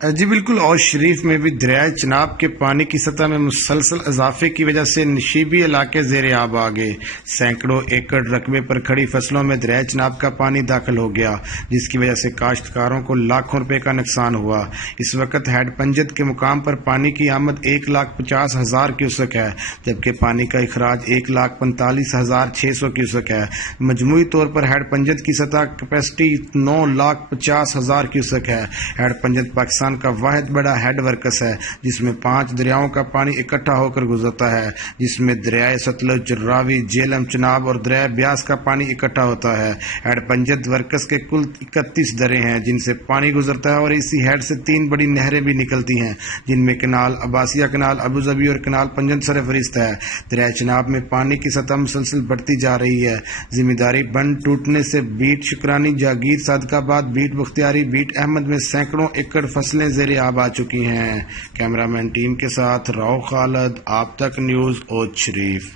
جی بالکل، اور شریف میں بھی دریائے چناب کے پانی کی سطح میں مسلسل اضافے کی وجہ سے نشیبی علاقے زیر آب آ گئے۔ سینکڑوں ایکڑ رقبے پر کھڑی فصلوں میں دریائے چناب کا پانی داخل ہو گیا، جس کی وجہ سے کاشتکاروں کو لاکھوں روپے کا نقصان ہوا۔ اس وقت ہیڈ پنجت کے مقام پر پانی کی آمد 1,50,000 کیوسک ہے، جبکہ پانی کا اخراج 1,45,600 کیوسک ہے۔ مجموعی طور پر ہیڈ پنجت کی سطح کیپیسٹی 9,50,000 کیوسک ہے۔ ہیڈ پنجت پاکستان کا واحد بڑا ہیڈ ورکس ہے، جس میں 5 دریاؤں کا پانی اکٹھا ہو کر گزرتا ہے، جس میں دریائے ستلج، راوی، جہلم، چناب اور دریائے بیاس کا پانی اکٹھا ہوتا ہے۔ ہیڈ پنجت ورکس کے کل 31 درے ہیں جن سے پانی گزرتا ہے، اور اسی ہیڈ سے 3 بڑی نہریں بھی نکلتی ہیں، جن میں کنال عباسیہ، کنال ابوظبی اور کنال پنجن سرفہرست ہے۔ دریائے چناب میں پانی کی سطح مسلسل بڑھتی جا رہی ہے۔ زمینداری بند ٹوٹنے سے بیٹ شکرانی، جاگیر، صادق آباد، بیٹ بختیاری، بیٹ احمد میں سینکڑوں ایکڑ فصلیں زیر آب آ چکی ہیں۔ کیمرہ مین ٹیم کے ساتھ راؤ خالد، آپ تک نیوز، اوچھ شریف۔